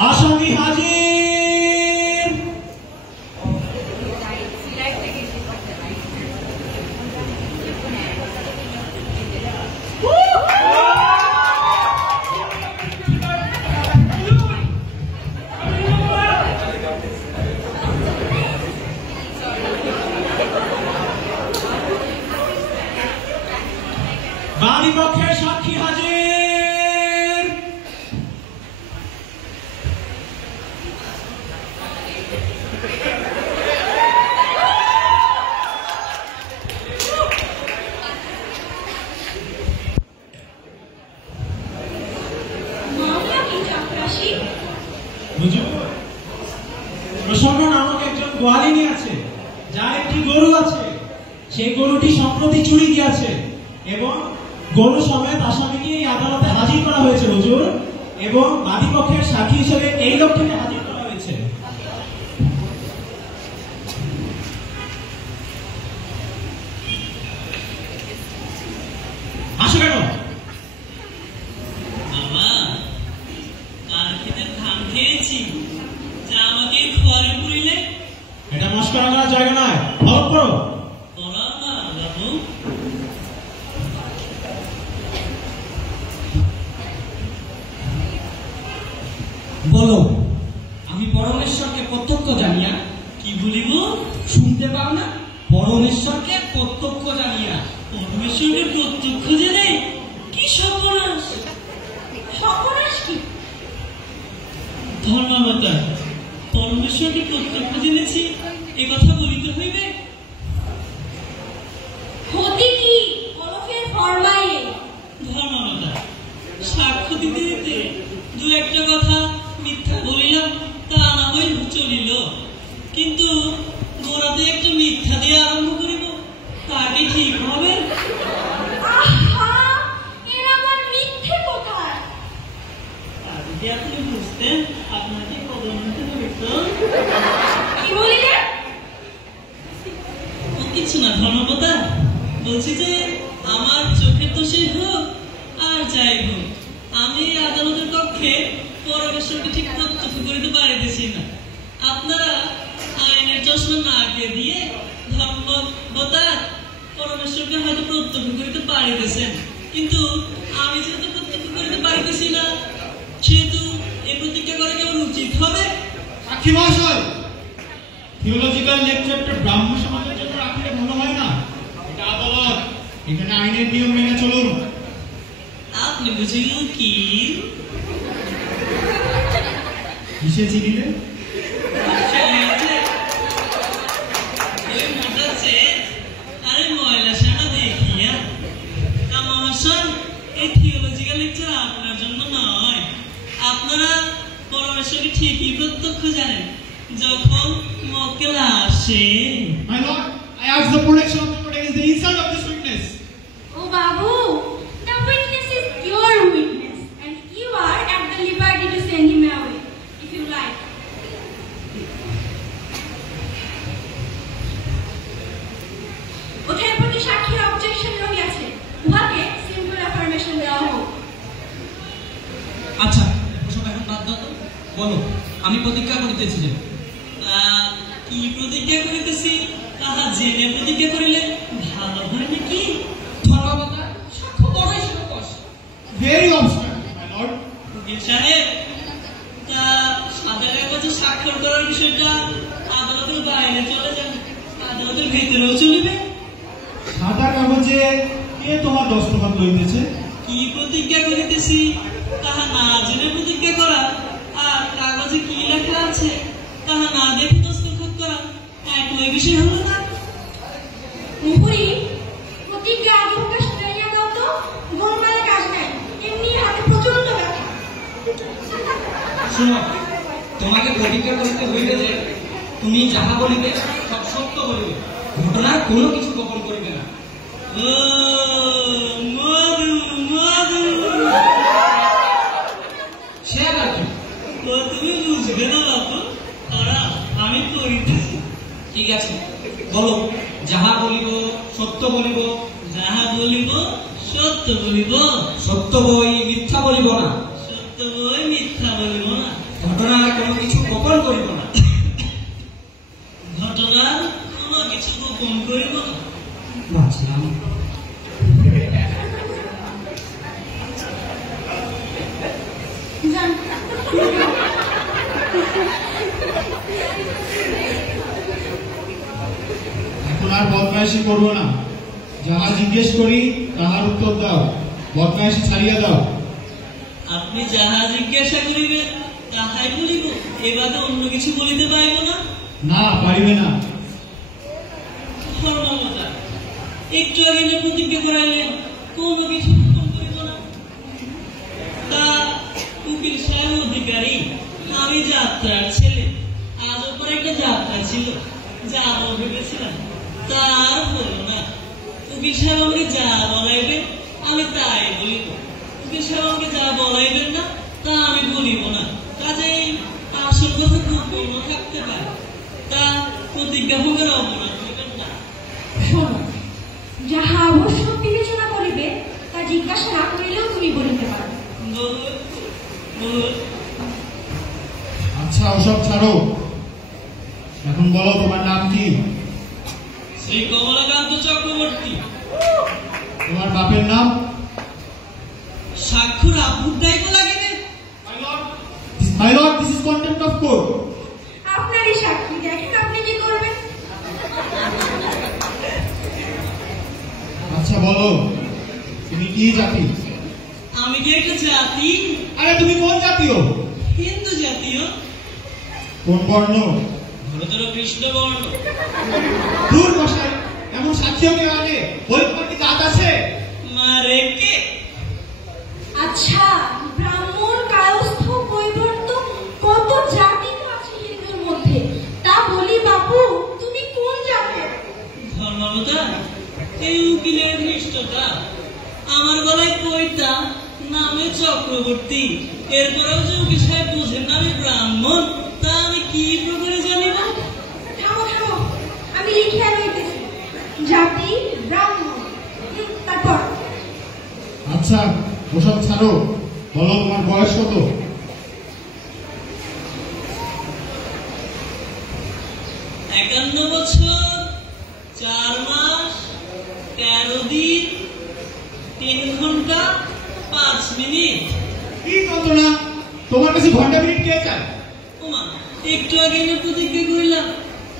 আসামি হাজির। বাদীপক্ষের সাক্ষী হাজির। প্রসন্ন নামক একজন গোয়ালিনী আছে, যার একটি গরু আছে। সেই গরুটি সম্প্রতি চুরি গিয়েছে এবং গরু সমেত আসামিকে এই আদালতে হাজির করা হয়েছে হুজুর, এবং বাদীপক্ষের সাক্ষী হিসেবে এই লোকটিকে হাজির করা হয়েছে। আসো কেন? বাবা, কাল খেতে ধান খেয়েছি, যা আমাকে ঘরে পুরিলে। এটা মস্করা করার জায়গা নয়, হলফ করো। তোরা না বাবু, বলো, আমি পরমেশ্বরকে প্রত্যক্ষ জানিয়া। কি বলিব? শুনতে পাও না? পরমেশ্বরকে প্রত্যক্ষ জানিয়া। পরমেশ্বরকে প্রত্যক্ষ জেনে কি সর্বনাশ! সর্বনাশ কি? ধর্মাবতার, পরমেশ্বরকে প্রত্যক্ষ জেনেছি, এ কথা বলিতে হইবে। ক্ষতি কি? কলফের ফরমায়ে। ধর্মাবতার, সাক্ষ্য দিতে দিতে দু একটা কথা মিথ্যা বলিলাম, তা না হইল চলিল, কিন্তু গোড়াতে একটা মিথ্যা দিয়ে আরম্ভ করিব, তাকে ঠিক হবে? আহা, এর আবার মিথ্যে কোথায়? তা যদি আপনি বুঝতেন, আপনাকে কদম নিতে হইত। কি বলিলে? ও কিছু না ধর্মপতা, বলছি যে আমার চোখের দোষে হোক আর যাই হোক, আমি আদালতের কক্ষে পরমেশ্বরকে ঠিক প্রত্যক্ষ করিতে পারিতেছি না। আপনারা আইনের চশমা নাকে দিয়ে ধর্মপতা পরমেশ্বরকে হয়তো প্রত্যক্ষ করিতে পারিতেছেন, কিন্তু আমি যেহেতু প্রত্যক্ষ করিতে পারিতেছি না, সেহেতু এই প্রতিজ্ঞা করা কেমন উচিত হবে? সাক্ষী মহাশয়, থিওলজিক্যাল লেকচারটা ব্রাহ্ম সমাজের জন্য রাখলে ভালো হয় না? এটা আদালত, এখানে আইনের নিয়ম মেনে চলুন। আপনি বুঝিলেন কি? কিসে চিনিলেন? আরে ময়লা সানা দেখিয়া। মহাশয়, এই থিওলজিক্যাল লেকচার আপনার জন্য নয়। আপনারা পরমেশ্বরকে ঠিকই প্রত্যক্ষ জানেন যখন মক্কেল আসে। My lord, I ask the protection of the court against the insult of this witness. Oh, Babu, the witness is your witness, and you are at the liberty to send him away, if you like. ওঠার প্রতি সাক্ষীর objection রহিয়াছে, উহাকে simple affirmation দেওয়া হোক। আচ্ছা, ওসব এখন বাদ দাও তো। বলো, আমি প্রতিজ্ঞা করিতেছি যে। কি প্রতিজ্ঞা করিতেছি তাহা জেনে প্রতিজ্ঞা করিলে ভালো হয় নাকি? ধর্মাবতার, সাক্ষ্য বড়ই সুকস। Very obstinate, my lord. উকিল সাহেব, তা সাদা কাগজে স্বাক্ষর করার বিষয়টা আদালতের বাইরে চলে যাবে, আদালতের ভেতরেও চলিবে? সাদা কাগজে কে তোমার দস্তখত লইতেছে? কি প্রতিজ্ঞা করিতেছি তাহা না জেনে প্রতিজ্ঞা করা, আর কাগজে কি লেখা আছে তাহা না দেখে দস্তখত করা একই বিষয় হলো না? মুহুরি, প্রতিজ্ঞা আগে প্রকাশ করিয়া দাও তো, গোলমালে কাজ নাই, এমনি হাতে প্রচন্ড ব্যথা। শোনো, তোমাকে প্রতিজ্ঞা করতে হইবে যে তুমি যাহা বলিবে সব সত্য বলিবে, ঘটনার কোনো কিছু গোপন করিবে না। ও মধু মধু, সে আবার কি? ও তুমি বুঝবে না বাবু, আমি করিতেছি। ঠিক আছে, বলো, যাহা বলিব সত্য বলিব। যাহা বলিব সত্য বলিব, সত্য বই মিথ্যা বলিব না। সত্য বই মিথ্যা বলিব না। ঘটনা গোপন করিব না। বাঁচলাম। যান। এখন আর বদমাইশি করবো না, যাহা জিজ্ঞেস করি তাহার উত্তর দাও, বদমাইশি ছাড়িয়া দাও। আপনি যাহা জিজ্ঞাসা করিবেন তাহাই বলিব, এবারে অন্য কিছু বলিতে পারিব না। না, পারিবে না। ধর্মমতা একটু আগে যে প্রতিজ্ঞা করাইলেন কোনো কিছু গোপন করিব না, তা উকিল সাহেব অধিকারী, আমি যাত্রার ছেলে, আজ ওপর একটা যাত্রা ছিল, যাবো ভেবেছিলাম, তা আর হলো না। উকিল সাহেব আমাকে যা বলাইবেন আমি তাই বলিব, উকিল সাহেব আমাকে যা বলাইবেন না তা আমি বলিব না। কাজেই আসল কথা গোপন থাকতে পারে, তা প্রতিজ্ঞা ভঙ্গের অপরাধ হইবেন না। শোনো, যাহা আবশ্যক বিবেচনা করিবে তা জিজ্ঞাসা না করিলেও তুমি বলিতে পারো। আচ্ছা, ওসব ছাড়ো, এখন বলো তোমার নাম কি? শ্রী কমলাকান্ত চক্রবর্তী। তোমার বাপের নাম? স্বাক্ষর আপুর দায়িত্ব লাগিবে। My lord, this is contempt of court. আপনারই সাক্ষী, দেখেন আপনি কি করবেন। আচ্ছা বলো, তুমি কি জাতি? আমি কি একটা জাতি? আরে তুমি কোন জাতীয়? হিন্দু জাতীয়। কোন বর্ণ? ঘোরতর কৃষ্ণ বর্ণ। দূর বসাই, এমন সাক্ষীও কে আনে? বই তোমার কি জাত আছে? মারে কে? আচ্ছা, ব্রাহ্মণ, কায়স্থ, কৈবর্ত, কত জাতি তো আছে হিন্দুর মধ্যে, তা বলি বাপু তুমি কোন জাতের? ধর্মমতা, এই উকিলের ধৃষ্টতা, আমার গলায় কইতা নামে চক্রবর্তী, এরপরেও যে উকিল সাহেব বুঝেন না আমি ব্রাহ্মণ, তা আমি কি প্রকারে জানিব? থামো থামো, আমি লিখিয়া লইতেছি, জাতি ব্রাহ্মণ। তারপর আচ্ছা, ওসব ছাড়ো, বলো তোমার বয়স কত? 51 বছর 4 মাস 13 দিন 3 ঘন্টা 5 মিনিট। কি যন্ত্রণা, তোমার কাছে ঘন্টা মিনিট কে চায়? ওমা, একটু আগে আমি প্রতিজ্ঞা করিলাম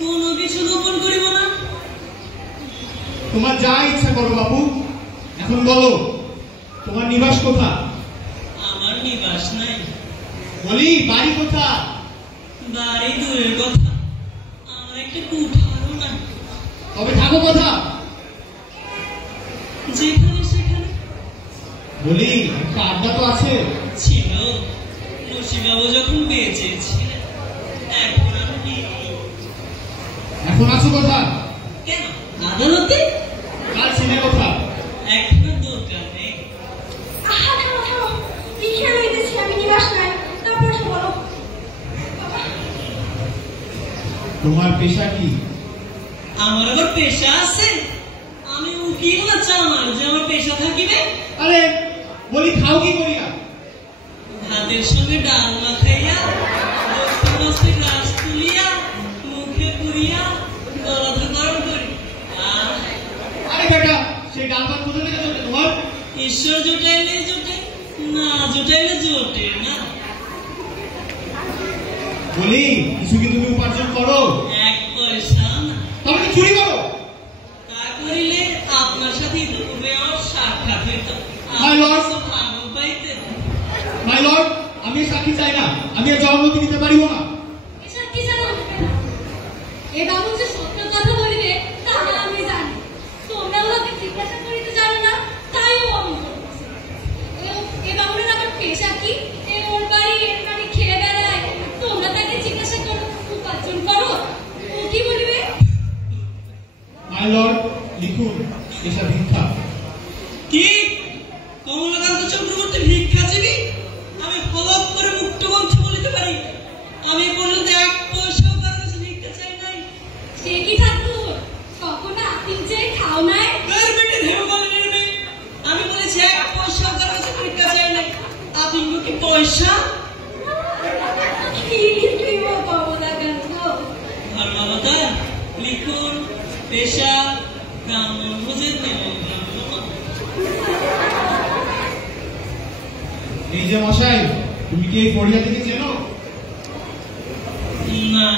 কোনো কিছু গোপন করিব না। তোমার যা ইচ্ছা করো বাবু, এখন বলো তোমার নিবাস কোথা? আমার নিবাস নাই। বলি বাড়ি কোথা? বাড়ি দূরের কথা, আমার একটা কুঠারও নাই। তবে থাকো কোথা? যেখানে সেখানে। বলি একটা আড্ডা তো আছে? ছিল, রশিবাবু যখন বেঁচে ছিলেন, এখন আমি নেই। এখন আছো কোথা? কেন আদালতে? কাল ছিলে কোথা? এখনো দোকানে। আহা থামো থামো, লিখিয়া লইতেছি আমি নিবাস নাই। তারপর সে বলো। তোমার পেশা কি? আমার আবার পেশা আছে? আমি উকিল না চামার যে আমার পেশা থাকিবে? আরে বলি খাও কি করিয়া? ভাতের সঙ্গে ডাল মাখাইয়া, দক্ষিণ হস্তে গ্রাস তুলিয়া, মুখে পুরিয়া গলা ধারণ করি। আরে বেটা, সেই ডাল ভাত কোথা থেকে জোটে তোমার? ঈশ্বর জোটাইলে জোটে, না জোটাইলে জোটে না। বলি কিছু কি তুমি উপার্জন করো? 1 পয়সা না। তবে কি চুরি করো? তা করিলে আপনার সাথে ইতিপূর্বে আমার সাক্ষাৎ হইত, My lord. ভালো পাইতেন। মাই লর্ড, আমি সাক্ষী চাই না, আমি এর জবাবদিহি দিতে পারিব না। এসব কি জানো? এ বাবু যে সত্য কথা বলিবে তাহা আমি জানি। তোমরা ওকে জিজ্ঞাসা করিতে জানো না, তাইও আমি বলতেছি। এ বাবুর আবার পেশা কি? এ ওর বাড়ি এর বাড়ি খেয়ে বেড়ায়, তোমরা তাকে জিজ্ঞাসা করো উপার্জন করো, ও কি বলিবে? মাই লর্ড, লিখুন পেশা ভিক্ষা। কি? কমলাকান্ত চক্রবর্তী ভিক্ষাজীবী? আমি হলফ করে মুক্ত কণ্ঠে বলিতে পারি, আমি পর্যন্ত 1 পয়সাও কারো কাছে ভিক্ষা চাই নাই। সে কি থাকতো? কখনো আপনি যে খাও নাই? বের বেটে ঢেউ বলে নির্বে। আমি বলেছি 1 পয়সাও কারো কাছে ভিক্ষা চাই নাই। আপনি কি পয়সা? কি লিখিব কমলাকান্ত? ধর্মবতা লিখুন পেশা ব্রাহ্মণ ভোজের নিমন্ত্রণ। এই যে মশাই, তুমি কি এই ফরিয়াদিকে চেনো? না।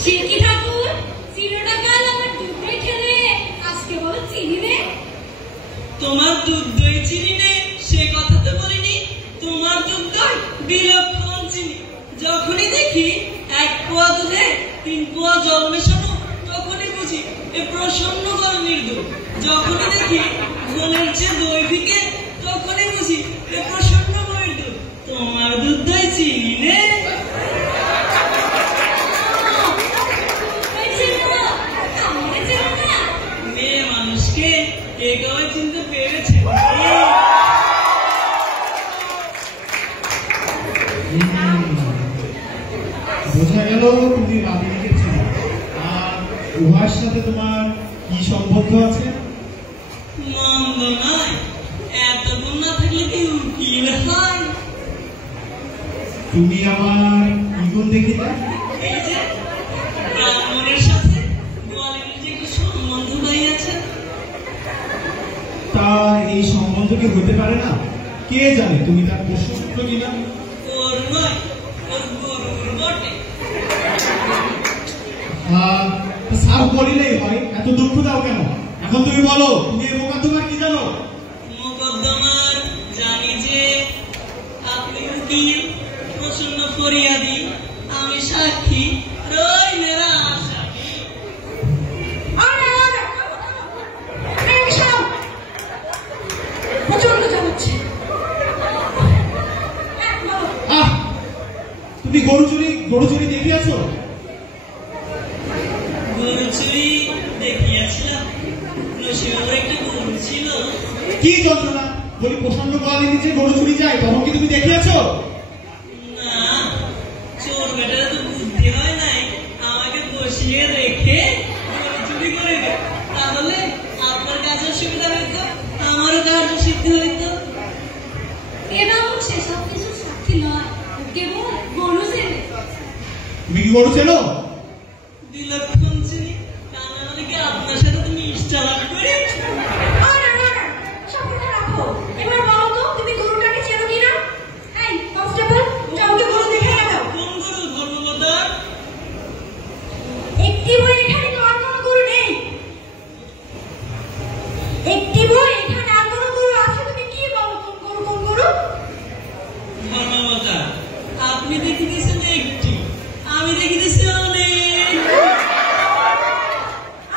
সে কি ঠাকুর, চিরটা কাল আমার দুধ দই খেলে আজকে বলো চিনি নে? তোমার দুধ দই চিনি নে সে কথা তো বলিনি। তোমার দুধ দই বিলক্ষণ চিনি। যখনই দেখি 1 পোয়া দুধে 3 পোয়া জল মেশানো, তখনই বুঝি এ প্রসন্ন গরমের দুধ। যখনই দেখি ঘোলের চেয়ে দই ফিকে, তখনই বুঝি এ প্রসন্ন বইয়ের দুধ। তোমার দুধ দই চিনি নে? মেয়ে মানুষকে এগোয় চিনতে পেরেছে। বোঝা গেল তুমি রাধিনীকে চেনো। আর উহার সাথে তোমার কি সম্বন্ধ আছে? মন্দ নয়, এত গুণ না থাকলে কি উকিল হয়? তুমি আমার কি গুণ দেখিতে? এই যে ব্রাহ্মণের সাথে গোয়ালিনীর যে একটু সম্বন্ধ হইয়াছে। তা এই সম্বন্ধ কি হতে পারে না? কে জানে তুমি তার প্রশস্ত কিনা? ওর নয়, ওর গরুর বটে। সাফ বলিলেই হয়, এত দুঃখ দাও কেন? এখন তুমি বলো, তুমি এই মোকদ্দমার কি জানো? মোকদ্দমার জানি যে আপনি উকিল, প্রসন্ন ফরিয়াদি, আমি সাক্ষী, রই মেরা আসামি। প্রচন্ড জানাচ্ছে। আহ, তুমি গরু চুরি দেখিয়াছো? গরু চুরি দেখিয়াছিলাম। নসিবের একটা গরু ছিল। কি যন্ত্রণা! বলি প্রসন্ন গোয়ালিনী যে গরু চুরি যায়, তখন কি তুমি দেখিয়াছো? না, চোর বেটারা তো বুদ্ধি হয় নাই আমাকে বসিয়ে রেখে গরু চুরি করে দেয়। তাহলে আপনার কাজের সুবিধা হইতো, আমারও কার্য সিদ্ধি হইতো। এরাও সেসব কিছু সাক্ষী নয়, কেবল গরু চেনে। তুমি কি গরু চেনো? বিলক্ষণ চিনি। তাহলে কি আপনার সাথে তুমি ইষ্টা লাভ করে? সব কথা রাখো, এবার বলো তো তুমি গরুটাকে চেনো কিনা? এই কনস্টেবল, কাউকে গরু দেখে দাও। কোন গরু ধর্মবতা? একটি বই এখানে তো আর কোনো গরু নেই। একটি বই এখানে আর কোনো গরু আছে? তুমি কি বলো, কোন গরু? ধর্মবতা, আপনি দেখিতেছেন একটি, আমি দেখিতেছি অনেক।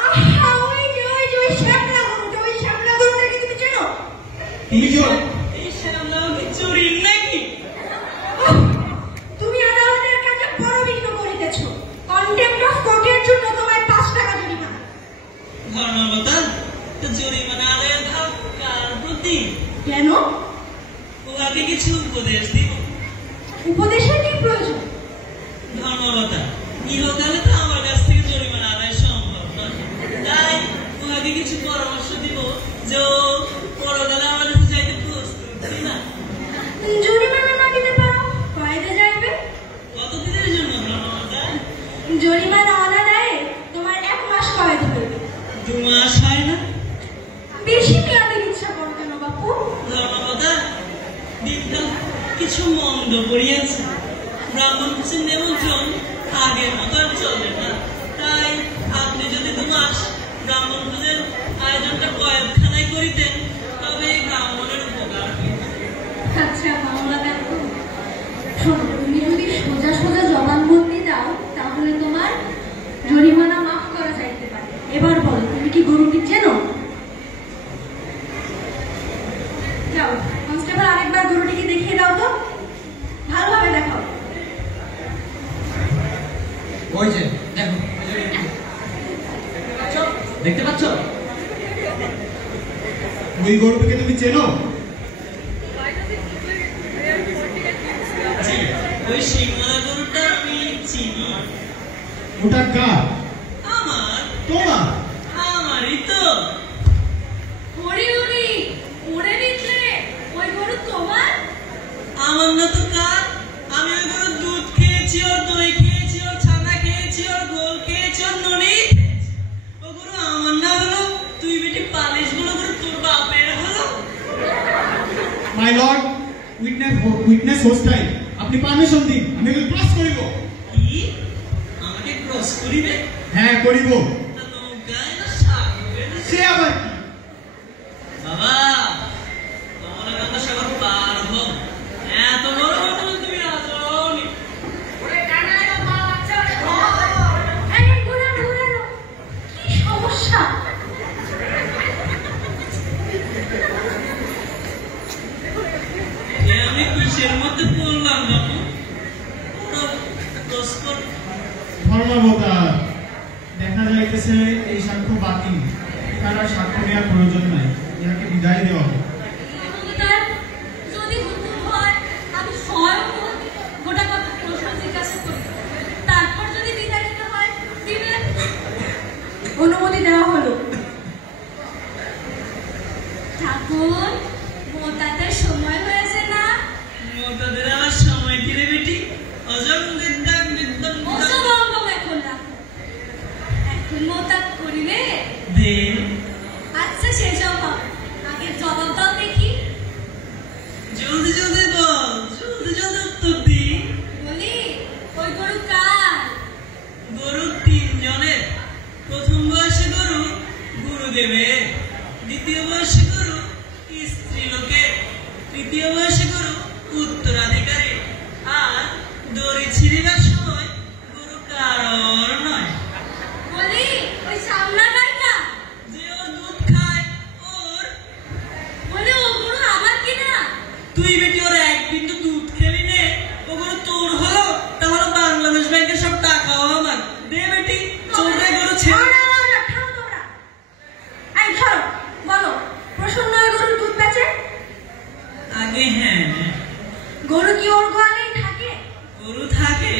আহা, ওই যে শ্যামলা গরুটা, ওই শ্যামলা গরুটাকে তুমি চেনো? তুমি কি এই শ্যামলাও কি চুরির নাকি? তুমি আদালতের কাছে বড় বিঘ্ন করিতেছ। কন্টেম্প্ট অফ কোর্টের জন্য তোমার 5 টাকা জরিমানা। ধর্মবতা, তো জরিমানা আদায়ের ভাব কার প্রতি? কেন? উহাকে কিছু উপদেশ দিব। উপদেশের কি প্রয়োজন? ধর্মবতা, ইহকালে তো আমার কাছ থেকে জরিমানা আদায় সম্ভব নয়। তাই উহাকে কিছু পরামর্শ দিব যে পরকালে আমার কাছে যাইতে প্রস্তুত না। জরিমানা না দিতে পারো, কয়দে যাইবে? কতদিনের জন্য ধর্মবতা? জরিমানা অনাদায়ে তোমার 1 মাস কয়েদ হইবে। 2 মাস হয় না? বেশি মেয়াদের ইচ্ছা করো কেন বাপু? ধর্মবতা, দিনকাল কিছু মন্দ পড়িয়াছে। ব্রাহ্মণ ভোজের নিমন্ত্রণ আগের মতো আর চলে না। তাই আপনি যদি 2 মাস ব্রাহ্মণ ভোজের আয়োজনটা কয়েকখানায় করিতেন, তবে ব্রাহ্মণের উপকার হইত। আচ্ছা বাংলা দেখো, শোনো, তুমি যদি সোজা সোজা জবানবন্দি দাও তাহলে তোমার জরিমানা মাফ করা যাইতে পারে। এবার বলো, তুমি কি গরুটি চেনো? যাও কনস্টেবল, আরেকবার গরুটিকে দেখিয়ে দাও তো, ভালোভাবে দেখাও। ওই যে দেখো, দেখতে পাচ্ছ? ওই গরুটাকে তুমি চেনো? জি, ওই সিংহলা গরুটা আমি চিনি। ওটা কার? আমার। তোমার? আমারই তো। ওরে ওরে নিচ্ছে, ওই গরু তোমার? আমার না তো কার। আমি ওই গরুর দুধ খেয়েছি, ওর দই খেয়েছি, ওর ছানা খেয়েছি, ওর গোল খেয়েছি, ওর ননি খেয়েছি। উইটনেস হোস্টাইল আপনি পারমিশন দিন আমি এগুলো ক্রস করিব কি আমাকে ক্রস করিবে হ্যাঁ করিব তা নৌকায় না সাগরে না সে আবার কি বাবা কমলাকান্ত সাগর পার হও এত বড় ঘটনা তুমি আজনি এই ঘুরানো ঘুরানো কি সমস্যা আমি কিসের মধ্যে পড়লাম বাবু ধর্মাবতার দেখা যাইতেছে এই সাক্ষ্য বাতিল এখানে আর সাক্ষ্য নেওয়ার প্রয়োজন নাই ইহাকে বিদায় দেওয়া হবে তার যদি হুকুম হয় আমি স্বয়ং গোটা কথা প্রশ্ন জিজ্ঞাসা করি তারপর যদি বিদায় দিতে হয় দিবেন অনুমতি দেওয়া হলো ঠাকুর মোতাদের সময় হয়েছে না মোতাদের আমার সময় কিরে বেটি অজম বিদ্যাং বিদ্যাং অসবঙ্গ এখন রাখো এখন মোতাদ করিলে দে আচ্ছা সে জবাব আগে জবাব দাও দেখি জলদি জলদি বল জলদি জলদি উত্তর দি বলি ওই গরু কার গরু তিনজনের প্রথম বয়সে গরু গুরুদেবের দ্বিতীয় বয়সে গরু স্ত্রী লোকের তৃতীয় বয়সে গরু উত্তরাধিকারী আর দড়ি ছিঁড়িবার সময় গরু কারোর নয় বলি ওই সামনা গাইটা যে ওর দুধ খায় ওর বলে ও গরু আমার কিনা তুই বেটি ওর এক বিন্দু দুধ খেলি নে ও গরু তোর হলো তাহলে বাংলাদেশ ব্যাংকের সব টাকাও আমার দে বেটি চোরে গরু ছেড়ে থামো তোমরা এই ধরো বলো প্রসন্ন ওই গরুর দুধ বেচে আগে হ্যাঁ গরু কি ওর গোয়ালেই থাকে গরু থাকে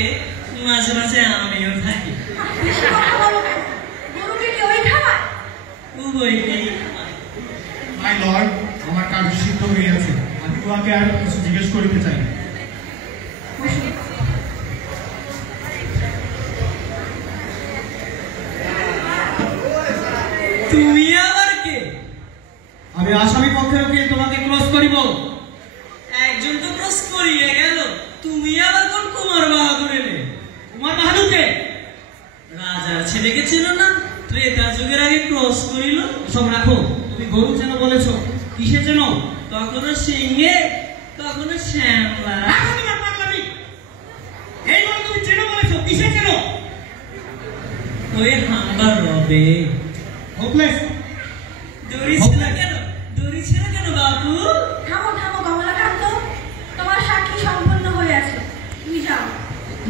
মাঝে মাঝে আমিও থাকি বেশি কথা বলো কেন গরুকে কি ওই খাওয়ায় উভয়কেই মাই লর্ড আমার কার্য সিদ্ধ হয়ে আছে আমি তোমাকে আর কিছু জিজ্ঞেস করিতে চাই না বসুন। তুমি আবার কে আমি আসামি পক্ষের উকিল তোমাকে ক্লোজ করিব একজন তো ক্রস করিয়ে গেল তুমি আবার কোন কুমার বাহাদুর এলে কুমার বাহাদুরকে রাজার ছেলেকে ছিল না ত্রেতা যুগের আগে ক্রস করিল সব রাখো তুমি গরু চেনো বলেছো কিসে চেনো কখনো সিংহে কখনো শ্যামলা রাখো তোমার পাগলামি এই গরু তুমি চেনো বলেছো কিসে চেনো ওই হাম্বার রবে হোপলেস দড়ি ছিল কেন দড়ি ছিল কেন বাবু থামো থামো কমলাকান্ত তোমার সাক্ষী সম্পন্ন হয়ে আছে তুমি যাও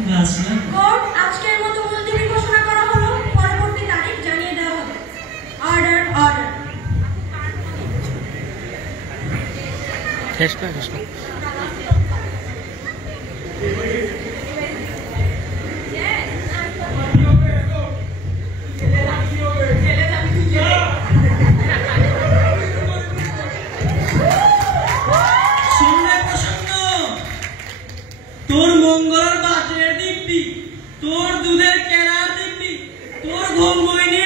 বাঁচলাম কোর্ট আজকের মতো মুলতবি ঘোষণা করা হলো পরবর্তী তারিখ জানিয়ে দেওয়া হবে অর্ডার অর্ডার তোর মঙ্গলার বাটের দিব্যি তোর দুধের কেরার দিব্যি তোর ঘুম বইনি